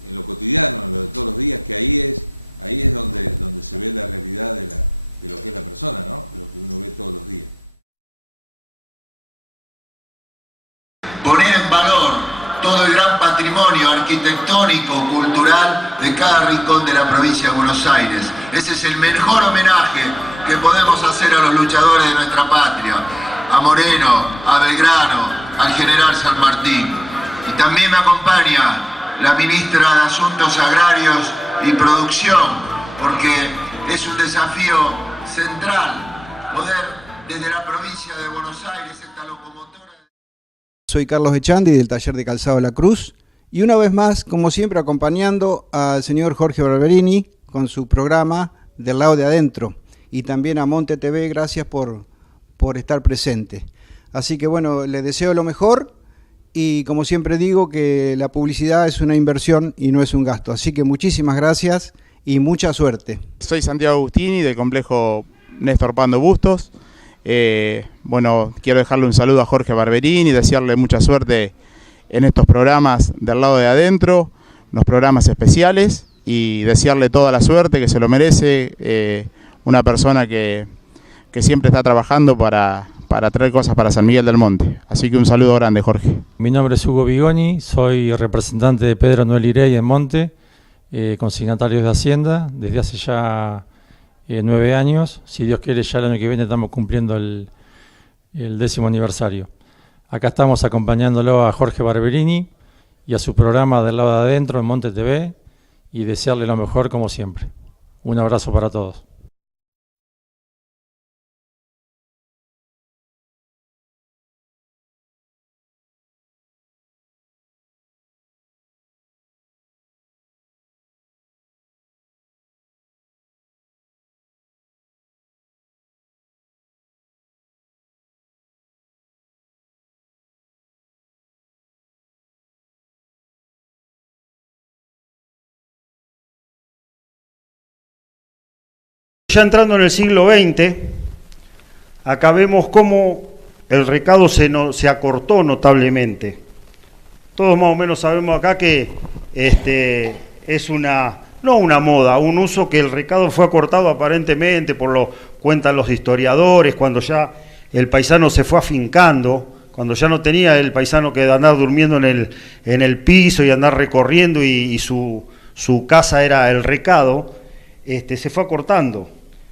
en lo cotidiano, en lo de todos los días, que ahí es donde se ve la realidad de lo que es la persona, ¿no? Lo que uno ve todos los días. Poner en valor todo el gran patrimonio arquitectónico, cultural de cada rincón de la provincia de Buenos Aires. Ese es el mejor homenaje que podemos hacer a los luchadores de nuestra patria, a Moreno, a Belgrano, al general San Martín. Y también me acompaña la ministra de Asuntos Agrarios y Producción, porque es un desafío central poder desde la provincia de Buenos Aires, esta locomotora. Soy Carlos Echandi del Taller de Calzado La Cruz y una vez más, como siempre, acompañando al señor Jorge Barberini con su programa Del Lado de Adentro, y también a Monte TV, gracias por estar presente. Así que bueno, les deseo lo mejor. Y como siempre digo, que la publicidad es una inversión y no es un gasto. Así que muchísimas gracias y mucha suerte. Soy Santiago Agustini del complejo Néstor Pando Bustos. Bueno, quiero dejarle un saludo a Jorge Barberini y desearle mucha suerte en estos programas Del Lado de Adentro, los programas especiales, y desearle toda la suerte que se lo merece, una persona que siempre está trabajando para traer cosas para San Miguel del Monte. Así que un saludo grande, Jorge. Mi nombre es Hugo Bigoni, soy representante de Pedro Noel Irey en Monte, consignatarios de Hacienda, desde hace ya 9 años. Si Dios quiere, ya el año que viene estamos cumpliendo el 10º aniversario. Acá estamos acompañándolo a Jorge Barberini y a su programa Del Lado de Adentro en Monte TV, y desearle lo mejor como siempre. Un abrazo para todos. Ya entrando en el siglo XX, acá vemos cómo el recado se acortó notablemente. Todos más o menos sabemos acá que es no una moda, un uso que el recado fue acortado aparentemente, cuentan los historiadores, cuando ya el paisano se fue afincando, cuando ya no tenía el paisano que andar durmiendo en el piso y andar recorriendo y su casa era el recado, se fue acortando.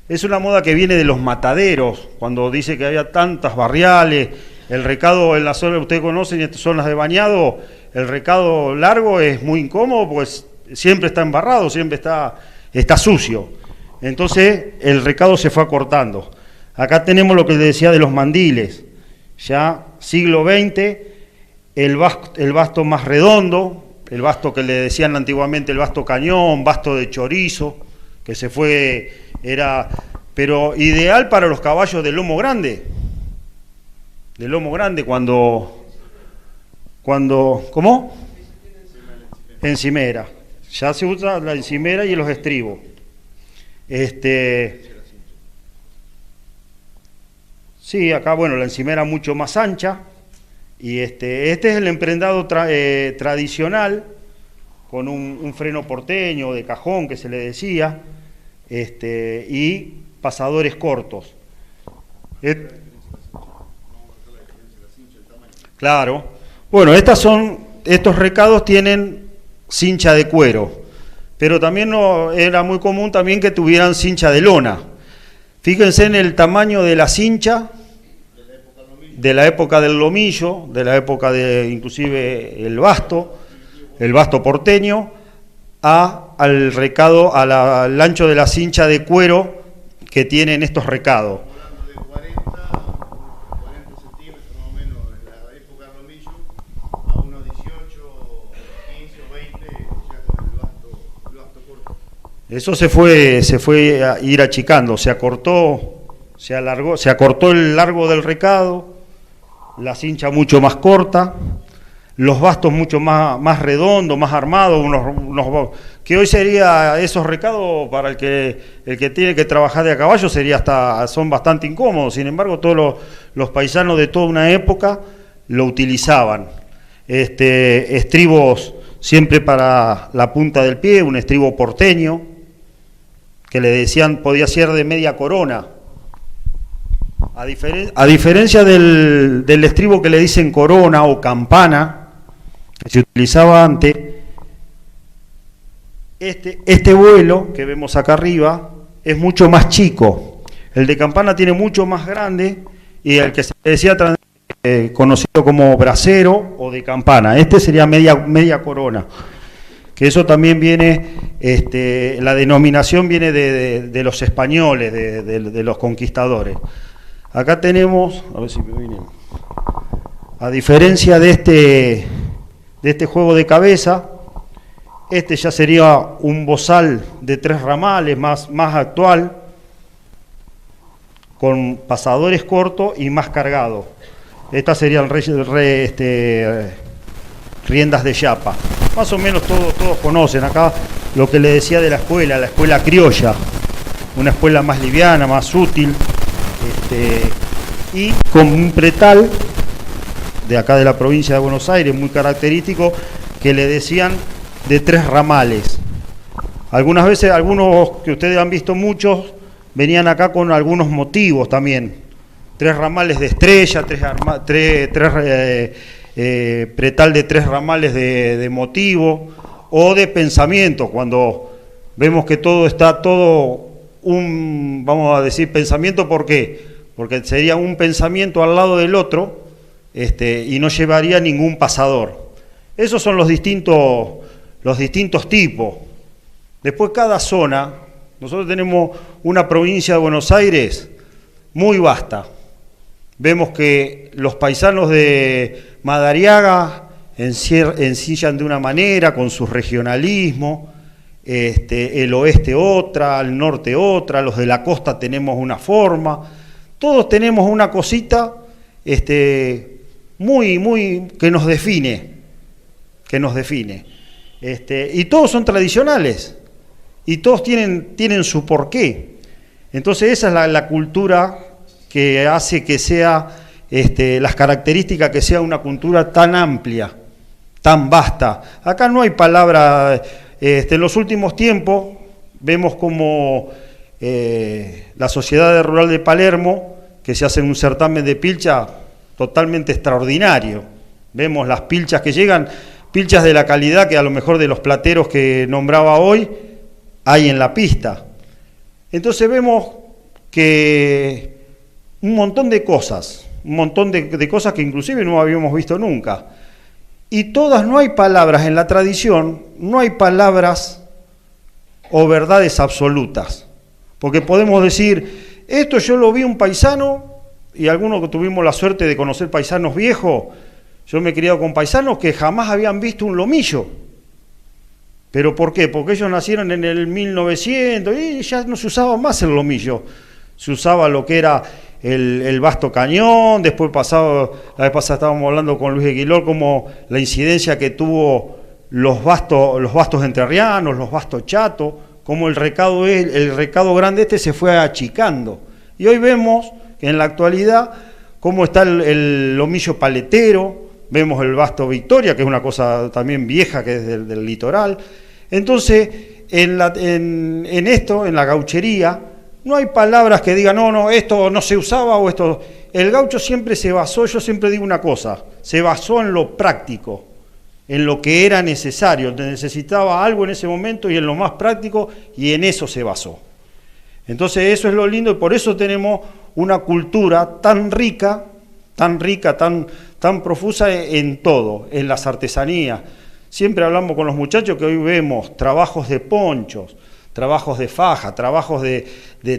Es una moda que viene de los mataderos, cuando dice que había tantas barriales, el recado en la zona que ustedes conocen, en zonas de bañado, el recado largo es muy incómodo, pues siempre está embarrado, siempre está sucio. Entonces el recado se fue acortando. Acá tenemos lo que les decía de los mandiles, ya siglo XX, el basto más redondo, el basto que le decían antiguamente el basto cañón, basto de chorizo, que se fue, pero ideal para los caballos de lomo grande. De lomo grande cuando ¿cómo? Encimera. Ya se usa la encimera y los estribos. Sí, acá bueno, la encimera mucho más ancha, y este es el emprendado tradicional, con un freno porteño de cajón que se le decía, y pasadores cortos. Claro. Bueno, estos recados tienen cincha de cuero, pero también era muy común también que tuvieran cincha de lona. Fíjense en el tamaño de la cincha, de la época del lomillo, de la época de inclusive el basto porteño, al recado, al ancho de la cincha de cuero que tienen estos recados. Hablando de 40 centímetros más o menos en la época del lomillo, a unos 18 Eso se fue a ir achicando, se acortó, se alargó, se acortó el largo del recado, la cincha mucho más corta, los bastos mucho más redondos, más armados, que hoy sería esos recados para el que tiene que trabajar de a caballo son bastante incómodos. Sin embargo, todos los paisanos de toda una época lo utilizaban. Estribos siempre para la punta del pie, un estribo porteño, que le decían podía ser de media corona. A diferencia del estribo que le dicen corona o campana, que se utilizaba antes, este vuelo que vemos acá arriba es mucho más chico. El de campana tiene mucho más grande, y el que se decía conocido como bracero o de campana, este sería media corona. Que eso también viene, la denominación viene de los españoles, de los conquistadores. Acá tenemos, a ver si me viene, a diferencia de este juego de cabeza, este ya sería un bozal de 3 ramales, más actual, con pasadores cortos y más cargados. Estas serían riendas de chapa. Más o menos todos conocen acá lo que le decía de la escuela criolla, una escuela más liviana, más útil, y con un pretal de acá de la provincia de Buenos Aires, muy característico, que le decían de 3 ramales. Algunas veces, algunos que ustedes han visto muchos, venían acá con algunos motivos también. 3 ramales de estrella, pretal de 3 ramales de motivo o de pensamiento, cuando vemos que vamos a decir pensamiento, ¿por qué? Porque sería un pensamiento al lado del otro, y no llevaría ningún pasador. Esos son los distintos tipos. Después cada zona, nosotros tenemos una provincia de Buenos Aires muy vasta. Vemos que los paisanos de Madariaga ensillan de una manera, con su regionalismo, el oeste otra, el norte otra, los de la costa tenemos una forma, todos tenemos una cosita muy que nos define, y todos son tradicionales, y todos tienen su porqué. Entonces esa es la cultura que hace que sea, las características, que sea una cultura tan amplia, tan vasta. Acá no hay palabra, en los últimos tiempos vemos como la Sociedad Rural de Palermo, que se hace un certamen de pilcha totalmente extraordinario. Vemos las pilchas que llegan, pilchas de la calidad que a lo mejor de los plateros que nombraba hoy hay en la pista. Entonces vemos que un montón de cosas que inclusive no habíamos visto nunca. Y todas, no hay palabras en la tradición, no hay palabras o verdades absolutas. Porque podemos decir, esto yo lo vi un paisano, y algunos que tuvimos la suerte de conocer paisanos viejos, yo me he criado con paisanos que jamás habían visto un lomillo. ¿Pero por qué? Porque ellos nacieron en el 1900 y ya no se usaba más el lomillo. Se usaba lo que era el basto cañón. Después la vez pasada estábamos hablando con Luis Aguilor como la incidencia que tuvo los bastos entrerrianos, los bastos chatos, como el recado grande se fue achicando. Y hoy vemos que en la actualidad cómo está el lomillo paletero, vemos el basto Victoria, que es una cosa también vieja, que es del litoral. Entonces, en la gauchería, no hay palabras que digan, no, esto no se usaba o esto. El gaucho siempre se basó, yo siempre digo una cosa, se basó en lo práctico, en lo que era necesario, necesitaba algo en ese momento y en lo más práctico, y en eso se basó. Entonces eso es lo lindo, y por eso tenemos una cultura tan rica, tan profusa en todo, en las artesanías. Siempre hablamos con los muchachos que hoy vemos trabajos de ponchos, trabajos de faja, trabajos de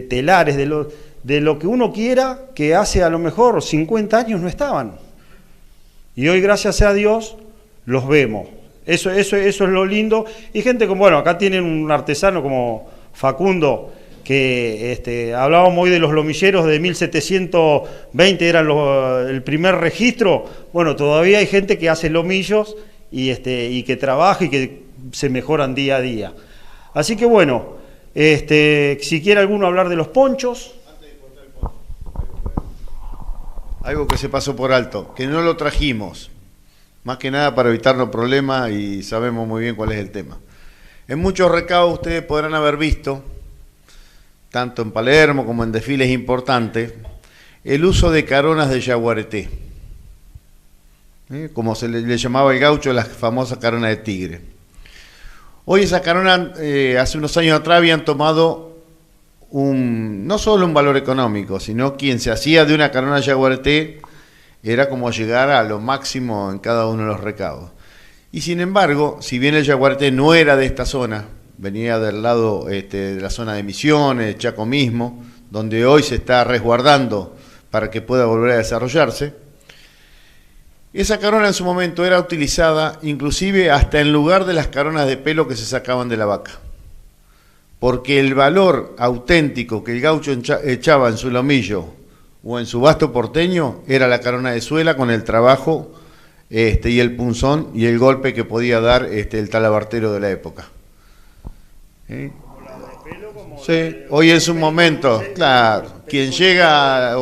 telares, de lo que uno quiera, que hace a lo mejor 50 años no estaban. Y hoy, gracias a Dios, los vemos. Eso es lo lindo. Y gente como, bueno, acá tienen un artesano como Facundo, que hablábamos hoy de los lomilleros de 1720, eran el primer registro. Bueno, todavía hay gente que hace lomillos y que trabaja y que se mejoran día a día. Así que bueno, si quiere alguno hablar de los ponchos. Algo que se pasó por alto, que no lo trajimos, más que nada para evitarnos problemas, y sabemos muy bien cuál es el tema. En muchos recados ustedes podrán haber visto, tanto en Palermo como en desfiles importantes, el uso de caronas de yaguareté, como se le llamaba el gaucho, las famosas caronas de tigre. Hoy esas caronas, hace unos años atrás, habían tomado no solo un valor económico, sino quien se hacía de una carona yaguareté era como llegar a lo máximo en cada uno de los recados. Y sin embargo, si bien el yaguareté no era de esta zona, venía del lado de la zona de Misiones, Chaco mismo, donde hoy se está resguardando para que pueda volver a desarrollarse, esa carona en su momento era utilizada inclusive hasta en lugar de las caronas de pelo que se sacaban de la vaca, porque el valor auténtico que el gaucho echaba en su lomillo o en su basto porteño era la carona de suela con el trabajo y el punzón y el golpe que podía dar el talabartero de la época. Sí, hoy en su momento, claro, quien llegaba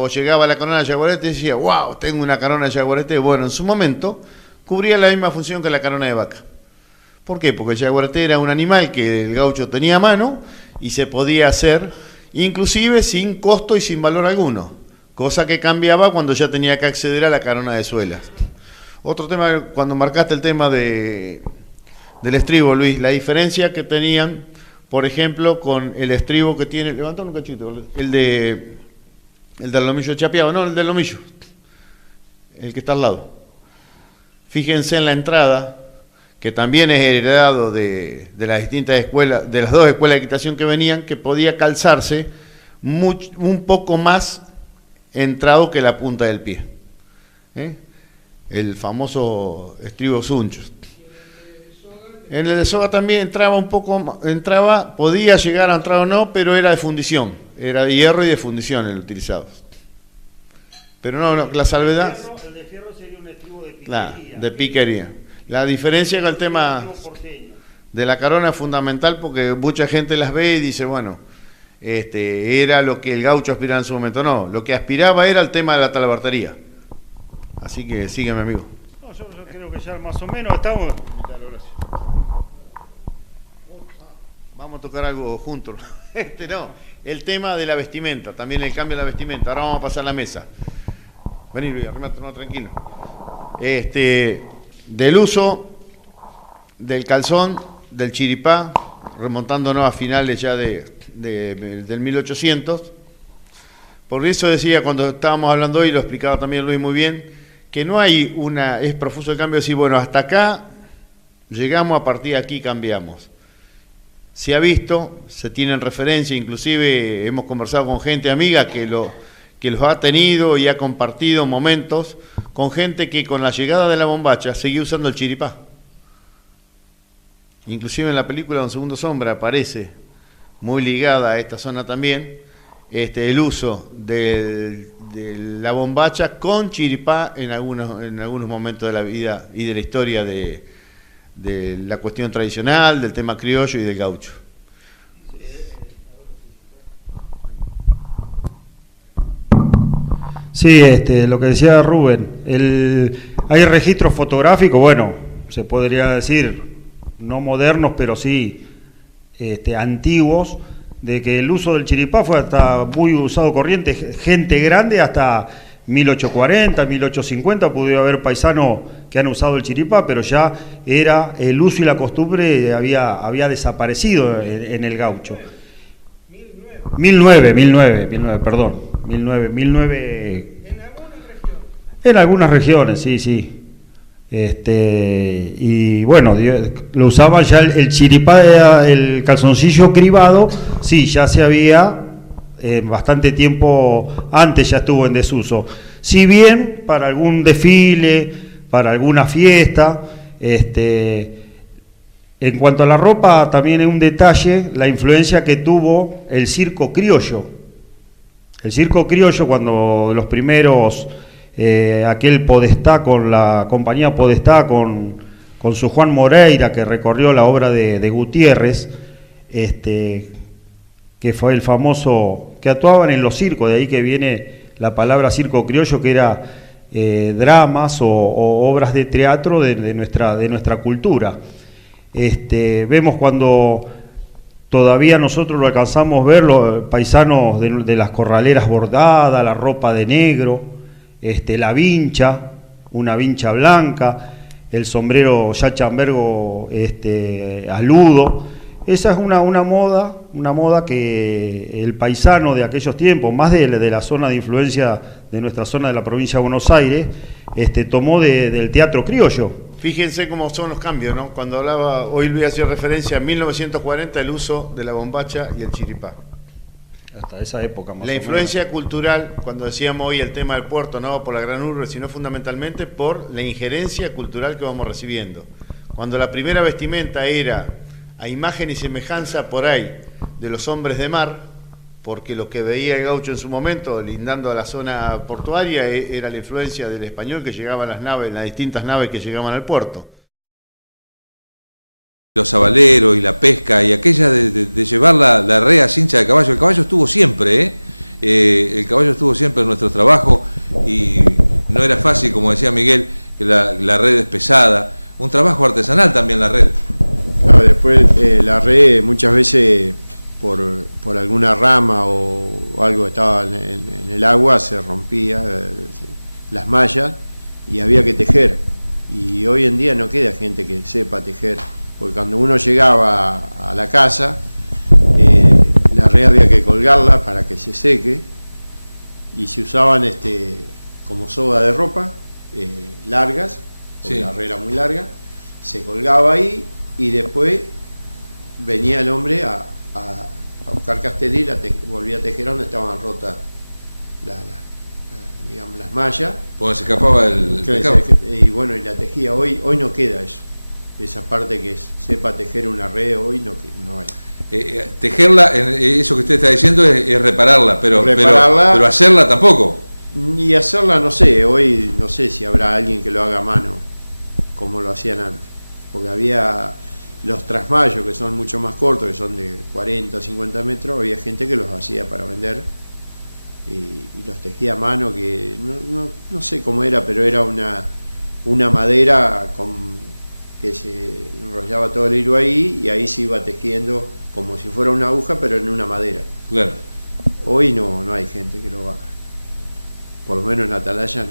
a la corona de yaguareté decía, wow, tengo una corona de yaguareté. Bueno, en su momento cubría la misma función que la corona de vaca. ¿Por qué? Porque el yaguareté era un animal que el gaucho tenía a mano y se podía hacer inclusive sin costo y sin valor alguno, cosa que cambiaba cuando ya tenía que acceder a la corona de suelas. Otro tema, cuando marcaste el tema del estribo, Luis, la diferencia que tenían, por ejemplo, con el estribo que tiene, levantá un cachito, el del lomillo chapeado, no, el del lomillo, el que está al lado. Fíjense en la entrada, que también es heredado de las distintas escuelas, de las dos escuelas de equitación que venían, que podía calzarse un poco más entrado que la punta del pie. El famoso estribo Suncho. En el de soga también entraba un poco, podía llegar a entrar o no, pero era de fundición, era de hierro y de fundición el utilizado. Pero no, la salvedad. El de fierro sería un estribo de piquería. Claro, de piquería. La diferencia con el tema de la carona es fundamental, porque mucha gente las ve y dice, bueno, era lo que el gaucho aspiraba en su momento. No, lo que aspiraba era el tema de la talabartería. Así que sígueme, amigo. No, yo creo que ya más o menos estamos. Vamos a tocar algo juntos. No, el tema de la vestimenta, también el cambio de la vestimenta. Ahora vamos a pasar a la mesa. Vení, Luis, arrimate, no, tranquilo. Del uso del calzón, del chiripá, remontándonos a finales ya del 1800. Por eso decía, cuando estábamos hablando hoy, lo explicaba también Luis muy bien, que no hay es profuso el cambio de decir, bueno, hasta acá llegamos, a partir de aquí cambiamos. Se ha visto, se tiene en referencia, inclusive hemos conversado con gente amiga que los ha tenido y ha compartido momentos con gente que con la llegada de la bombacha seguía usando el chiripá. Inclusive en la película Don Segundo Sombra aparece, muy ligada a esta zona también, el uso de la bombacha con chiripá en algunos momentos de la vida y de la historia de la cuestión tradicional, del tema criollo y del gaucho. Sí, lo que decía Rubén, hay registros fotográficos, bueno, se podría decir, no modernos, pero sí antiguos, de que el uso del chiripá fue hasta muy usado corriente, gente grande hasta 1840, 1850, pudo haber paisanos que han usado el chiripá, pero ya era el uso y la costumbre había desaparecido en el gaucho. 1900, perdón. 1900. En algunas regiones, sí. Y bueno, lo usaban ya el chiripá, el calzoncillo cribado, sí, ya se había bastante tiempo antes ya estuvo en desuso. Si bien para algún desfile, para alguna fiesta, En cuanto a la ropa, también es un detalle la influencia que tuvo el circo criollo. El circo criollo, cuando los primeros, aquel Podestá con la compañía Podestá, con su Juan Moreira, que recorrió la obra de Gutiérrez, que fue el famoso, que actuaban en los circos, de ahí que viene la palabra circo criollo, que era dramas o obras de teatro de nuestra cultura. Vemos cuando todavía nosotros lo alcanzamos a ver, los paisanos de las corraleras bordadas, la ropa de negro, la vincha, una vincha blanca, el sombrero ya chambergo aludo. Esa es una moda que el paisano de aquellos tiempos, más de la zona de influencia de nuestra zona de la provincia de Buenos Aires, tomó del teatro criollo. Fíjense cómo son los cambios, ¿no? Cuando hablaba, hoy Luis hacía referencia a 1940, el uso de la bombacha y el chiripá. Hasta esa época más o La menos. influencia cultural, cuando decíamos hoy el tema del puerto, no por la gran urbe, sino fundamentalmente por la injerencia cultural que vamos recibiendo. Cuando la primera vestimenta era a imagen y semejanza por ahí de los hombres de mar, porque lo que veía el gaucho en su momento, lindando a la zona portuaria, era la influencia del español que llegaba a las naves, las distintas naves que llegaban al puerto. Los sabaleros y la pesca y aquella de llevar la rea cincha de caballo. El caballo estuvo siempre, el caballo estuvo siempre en nuestro trabajo y no era fácil, como decía Miguel, que la red es pesada. Un trabajo artesanal también la red. Claro, después la red muchas veces por alguna rama o algo que estaba en el agua se rompía las mallas y había que tejer. Y hoy en día no queda gente que sepa tejer, porque cuando uno llegaba a la casa, la red había que colgarla para que se seque y se usaban como soga de ropa largas, porque Sí. la red era muy larga, se colgaba ahí y después venía el hombre a buscar castellí y volvía a tejer donde estaban rotas digamos, las mallas. Porque se escapaba el pescado. Y bueno, y la tejía. Hoy no queda eso. Esa parte que sepa tejer una red hoy no hay. Tejerla, eso que usted está diciendo es repararla, pero hacerla tampoco. Ni hacerla, no sé. Hoy no sé si habrá alguien que lo haga a mano como lo hacían antes. Porque había los trasmayos que son mucho más cortos, que son de 40 o 50 metros, había gente que los hacía para vender y los tejía a mano, que no sé cómo era, pero era una madera que se enrollaba todo el hilo ahí y ahí se iba tejiendo como si fuera una aguja, pero en una madera. Claro. Hoy no hay gente que lo haga, por lo menos en Atalaya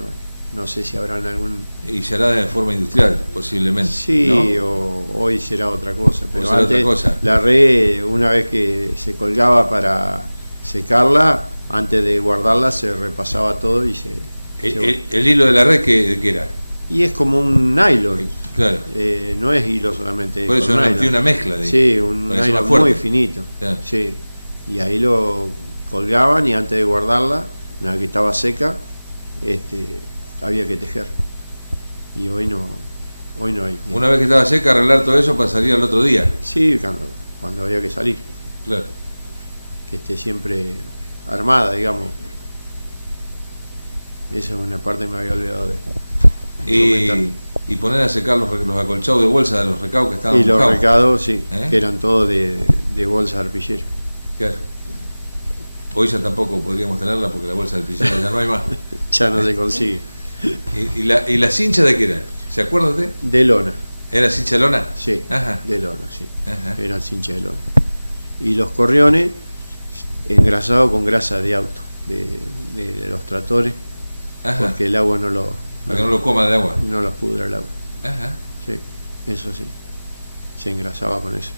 no sé si habrán algún... Y será de forma industrial, posiblemente. Sí, ¿no? o hoy será otra cosa. Pero será antes, otra cosa. la red, una vez que se colgaba para secarla, antes de guardarla se repasaba todo y el hilo de la red, ¿qué era? Y es como un nylon. Claro. No es hilo solamente. Por eso tiene una mezcla de... Sí, un nylon muy finito. Claro. Sí. Y ahí lo colgaban y antes de guardarla, una vez que estaba seca, había que tejer. Y hoy no hay. Una vez que estaba seca, arreglar todo eso para salir al otro día. Sí, cuando había que salir. Claro. Que esté siempre armada, digamos. Esa es una parte que me había olvidado de y poner a secar los acolchados de bolsa de los recados que estaban y los mojados. recados, sí, que eran todos de bolsa de arpillera. Claro. Hoy ya tampoco podríamos tenerla porque la bolsa de arpillera ya no hay más. Ya no se consigue. ¿Y la cincha de qué era? ¿Se acuerda usted? De lona. ¿Era cincha de lona? Sí, Ajá. de lona, sí. Ajá. Eran cincha de lona. Y los corriones engrasados con grasa de auto, de los tractores. Ajá. Porque el agua para que no lo coma de agua. No los pudra el agua. Ajá. Sí, eso sí. Se engrasaba con eso.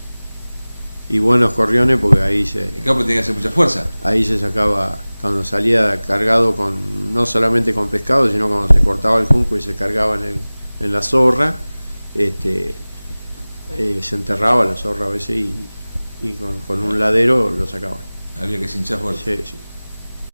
Y buenos corriones porque ahí el campo tenía que hacer mucha fuerza. Ahí se sacaba, cuando salía cargado no solamente con pescado, sino cuando se cortaba el junco y se cargaba en la zorra, se enterraba la zorra a veces y con un ladero lo sacaban. Había que cinchar fuerte. Sí.